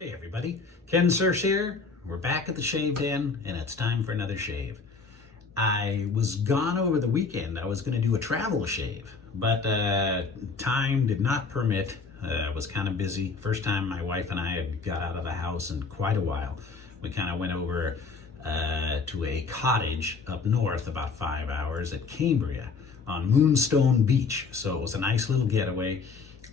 Hey everybody, Kensurfs here. We're back at the shave den and it's time for another shave. I was gone over the weekend. I was going to do a travel shave, but time did not permit. I was kind of busy. First time my wife and I had got out of the house in quite a while. We kind of went over to a cottage up north about 5 hours at Cambria on Moonstone Beach. So it was a nice little getaway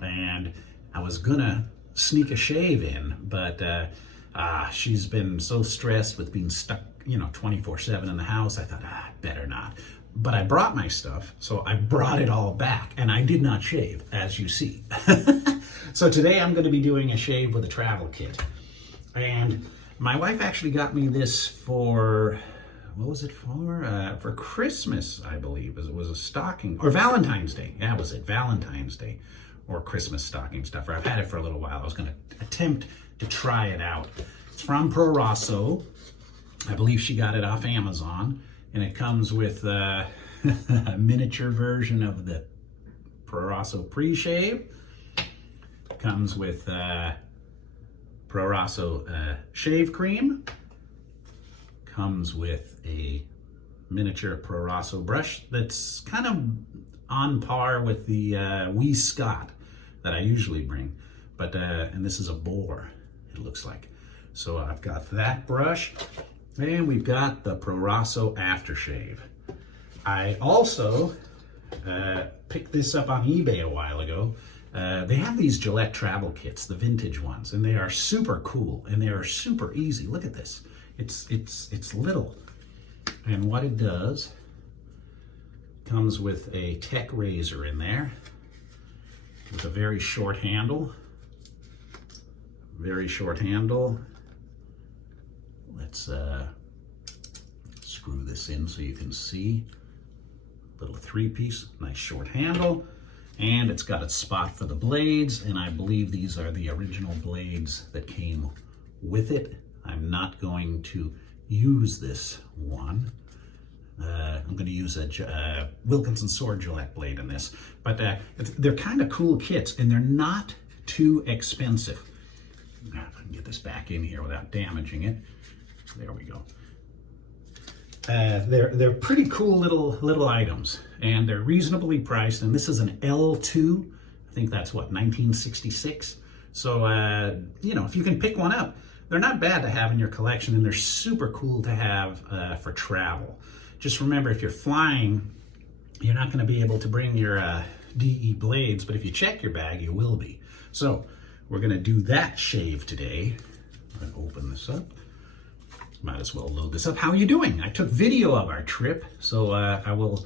and I was gonna sneak a shave in, but she's been so stressed with being stuck, 24/7 in the house. I thought, better not. But I brought my stuff, so I brought it all back, and I did not shave, as you see. So today I'm going to be doing a shave with a travel kit. And my wife actually got me this for, what was it for? For Christmas, I believe. It was a stocking, or Valentine's Day. Yeah, was it Valentine's Day? Or Christmas stocking stuffer. I've had it for a little while. I was going to attempt to try it out. It's from Proraso. I believe she got it off Amazon, and it comes with a miniature version of the Proraso Pre-Shave. Comes with Proraso shave cream. Comes with a miniature Proraso brush that's kind of on par with the Wee Scott that I usually bring, but and this is a Boar, it looks like. So I've got that brush, and we've got the Proraso Aftershave. I also picked this up on eBay a while ago. They have these Gillette travel kits, the vintage ones, and they are super cool and they are super easy. Look at this. It's little, and what it does, comes with a tech razor in there with a very short handle. Let's screw this in so you can see. Little 3-piece, nice short handle. And it's got a spot for the blades, and I believe these are the original blades that came with it. I'm not going to use this one. I'm going to use a Wilkinson sword Gillette blade in this, but they're kind of cool kits, and they're not too expensive. If I can get this back in here without damaging it. There we go. They're pretty cool little items, and they're reasonably priced. And this is an L2. I think that's what, 1966. So if you can pick one up, they're not bad to have in your collection, and they're super cool to have for travel. Just remember, if you're flying, you're not going to be able to bring your DE blades, but if you check your bag, you will be. So we're going to do that shave today. I'm going to open this up. Might as well load this up. How are you doing? I took video of our trip, so I will,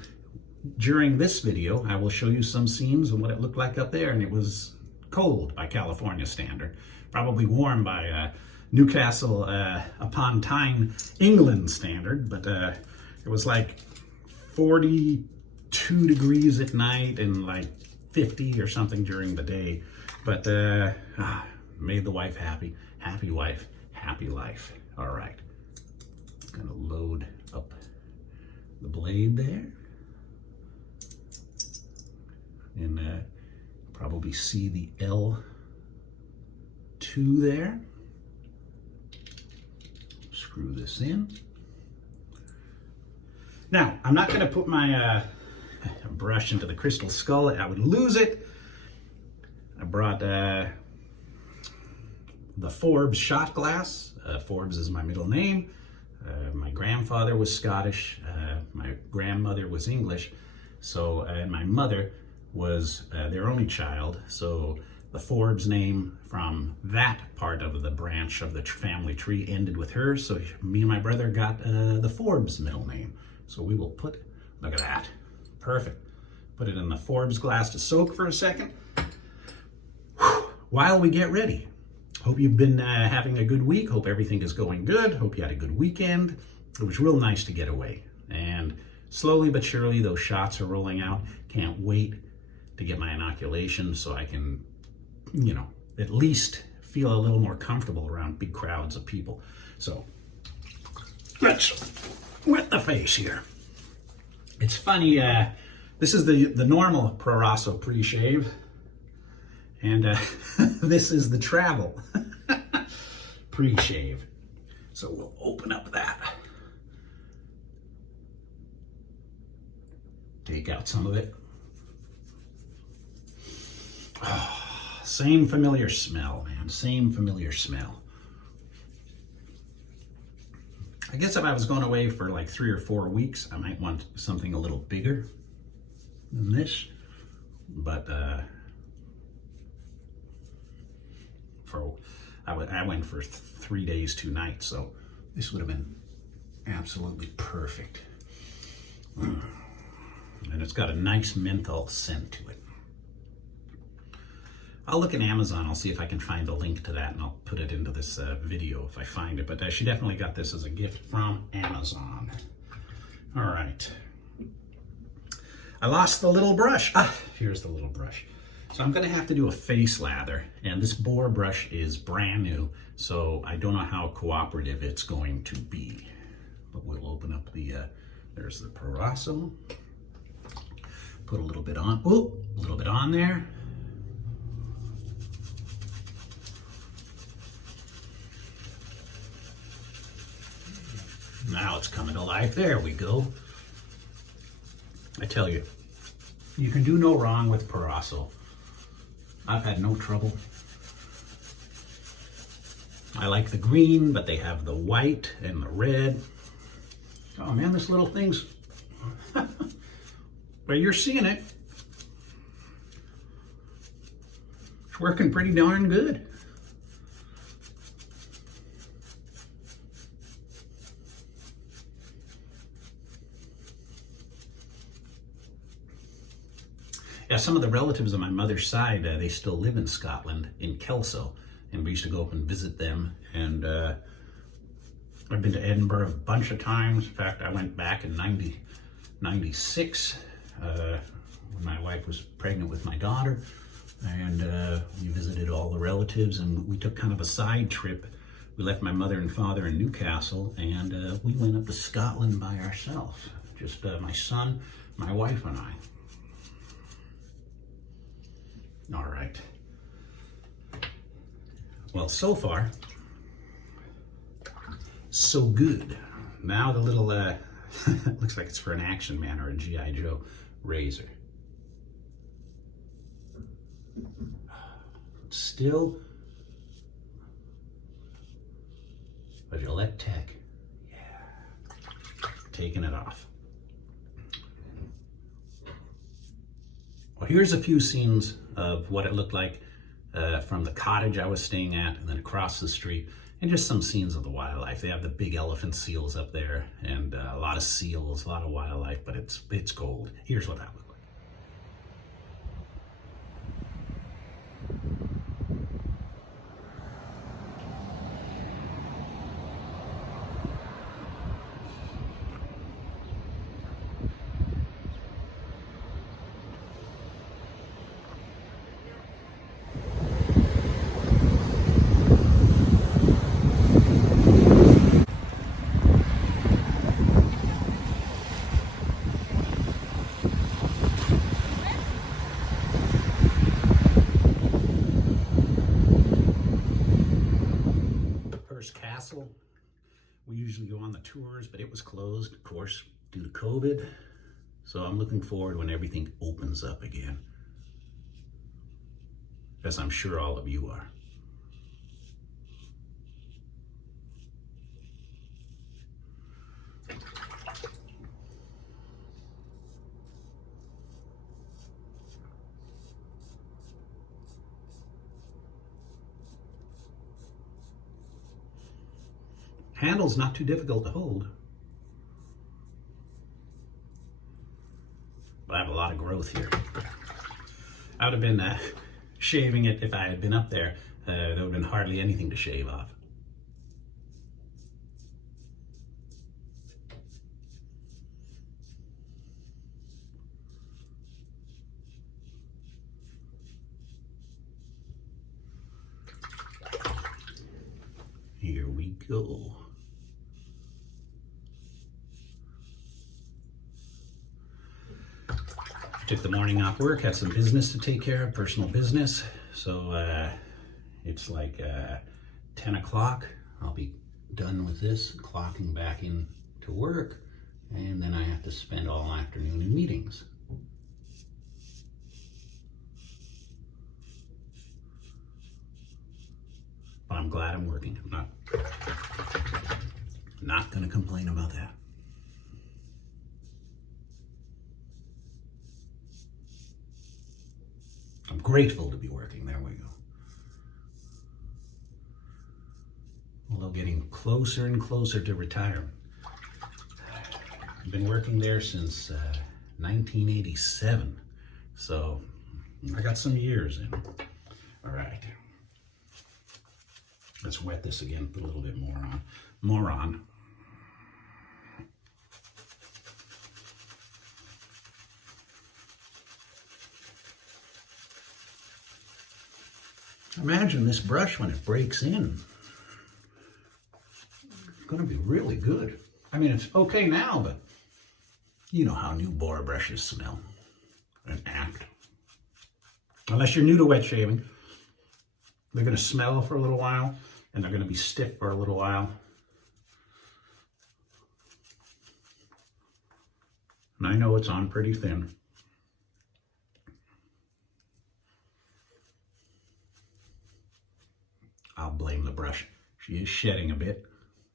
during this video, I will show you some scenes and what it looked like up there, and it was cold by California standard. Probably warm by Newcastle upon Tyne, England standard, but it was like 42 degrees at night and like 50 or something during the day. But made the wife happy. Happy wife, happy life. All right. Gonna load up the blade there. And probably see the L2 there. Screw this in. Now, I'm not going to put my brush into the crystal skull. I would lose it. I brought the Forbes shot glass. Forbes is my middle name. My grandfather was Scottish. My grandmother was English. So, and my mother was their only child. So the Forbes name from that part of the branch of the family tree ended with her. So me and my brother got the Forbes middle name. So we will put, look at that, perfect. Put it in the Forbes glass to soak for a second. While we get ready. Hope you've been having a good week. Hope everything is going good. Hope you had a good weekend. It was real nice to get away. And slowly but surely, those shots are rolling out. Can't wait to get my inoculation so I can, at least feel a little more comfortable around big crowds of people. So let's wet the face here. It's funny, this is the normal Proraso Pre-Shave, and this is the travel. Pre-Shave. So we'll open up that. Take out some of it. Oh, same familiar smell, man. Same familiar smell. I guess if I was going away for like 3 or 4 weeks, I might want something a little bigger than this. But I went for 3 days, 2 nights, so this would have been absolutely perfect. And it's got a nice menthol scent to it. I'll look at Amazon. I'll see if I can find a link to that, and I'll put it into this video if I find it. But she definitely got this as a gift from Amazon. All right. I lost the little brush. Here's the little brush. So I'm gonna have to do a face lather, and this Boar brush is brand new, so I don't know how cooperative it's going to be. But we'll open up the, there's the Proraso. Put a little bit on, a little bit on there. Now it's coming to life. There we go. I tell you, you can do no wrong with Proraso. I've had no trouble. I like the green, but they have the white and the red. Oh man, this little thing's, well, you're seeing it. It's working pretty darn good. Yeah, some of the relatives on my mother's side, they still live in Scotland, in Kelso, and we used to go up and visit them. And I've been to Edinburgh a bunch of times. In fact, I went back in 96 when my wife was pregnant with my daughter, and we visited all the relatives, and we took kind of a side trip. We left my mother and father in Newcastle, and we went up to Scotland by ourselves. Just my son, my wife, and I. All right. Well, so far, so good. Now the little, looks like it's for an Action Man or a G.I. Joe razor. Still a Gillette Tech. Yeah. Taking it off. Well, here's a few scenes of what it looked like from the cottage I was staying at, and then across the street, and just some scenes of the wildlife. They have the big elephant seals up there, and a lot of seals, a lot of wildlife, but it's gold. Here's what that looked like. Castle. We usually go on the tours, but it was closed, of course, due to COVID. So I'm looking forward when everything opens up again, as I'm sure all of you are. Handle's not too difficult to hold. But I have a lot of growth here. I would have been shaving it if I had been up there. There would have been hardly anything to shave off. Here we go. Took the morning off work, had some business to take care of, personal business. So it's like 10 o'clock. I'll be done with this, clocking back in to work, and then I have to spend all afternoon in meetings. But I'm glad I'm working. I'm not going to complain about that. I'm grateful to be working. There we go. Although getting closer and closer to retirement. I've been working there since 1987, so I got some years in. All right. Let's wet this again, put a little bit more on. Imagine this brush when it breaks in. It's going to be really good. I mean, it's okay now, but you know how new Boar brushes smell and act. Unless you're new to wet shaving, they're going to smell for a little while, and they're going to be stiff for a little while. And I know it's on pretty thin. I'll blame the brush. She is shedding a bit.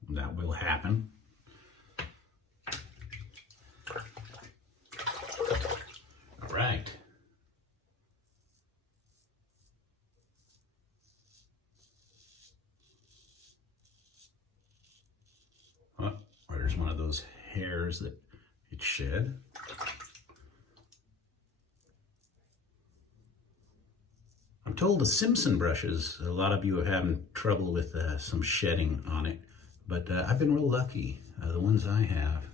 That will happen. All right. Oh, there's one of those hairs that it shed. I'm told the Simpson brushes, a lot of you are having trouble with some shedding on it, but I've been real lucky. The ones I have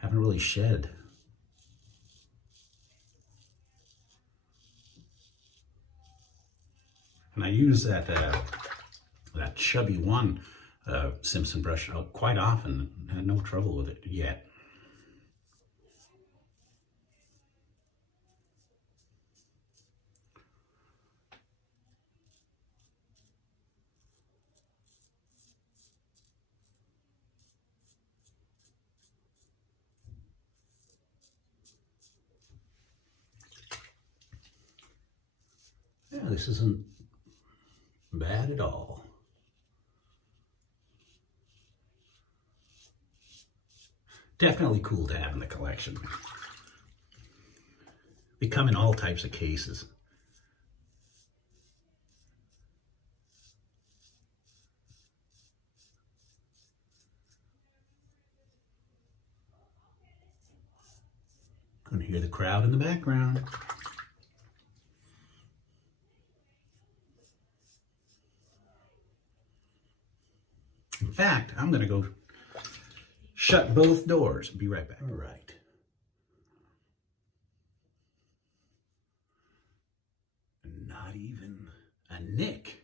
haven't really shed. And I use that chubby one Simpson brush quite often. Had no trouble with it yet. Yeah, this isn't bad at all. Definitely cool to have in the collection. They come in all types of cases. Can hear the crowd in the background. In fact, I'm going to go shut both doors. Be right back. All right. Not even a nick.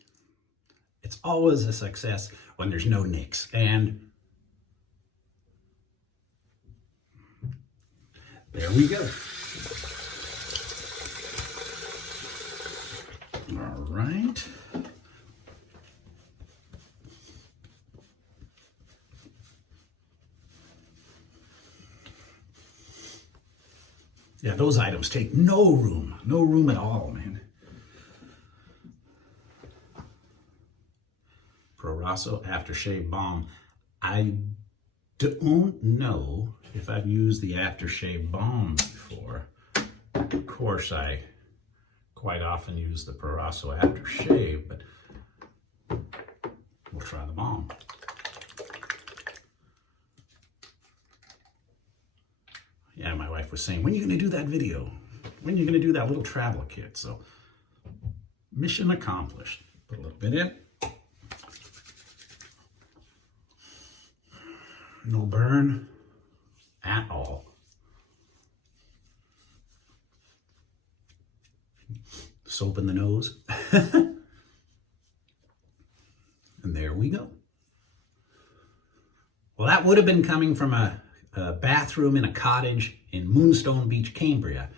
It's always a success when there's no nicks. And there we go. All right. Yeah, those items take no room at all, man. Proraso Aftershave Balm. I don't know if I've used the Aftershave Balm before. Of course, I quite often use the Proraso Aftershave, but we'll try the Balm. Yeah, my wife was saying, when are you going to do that video? When are you going to do that little travel kit? So, mission accomplished. Put a little bit in. No burn at all. Soap in the nose. And there we go. Well, that would have been coming from a bathroom in a cottage in Moonstone Beach, Cambria.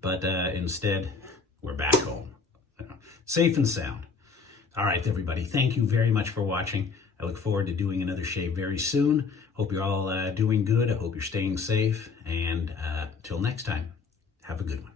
But instead, we're back home. Safe and sound. All right, everybody. Thank you very much for watching. I look forward to doing another shave very soon. Hope you're all doing good. I hope you're staying safe. And till next time, have a good one.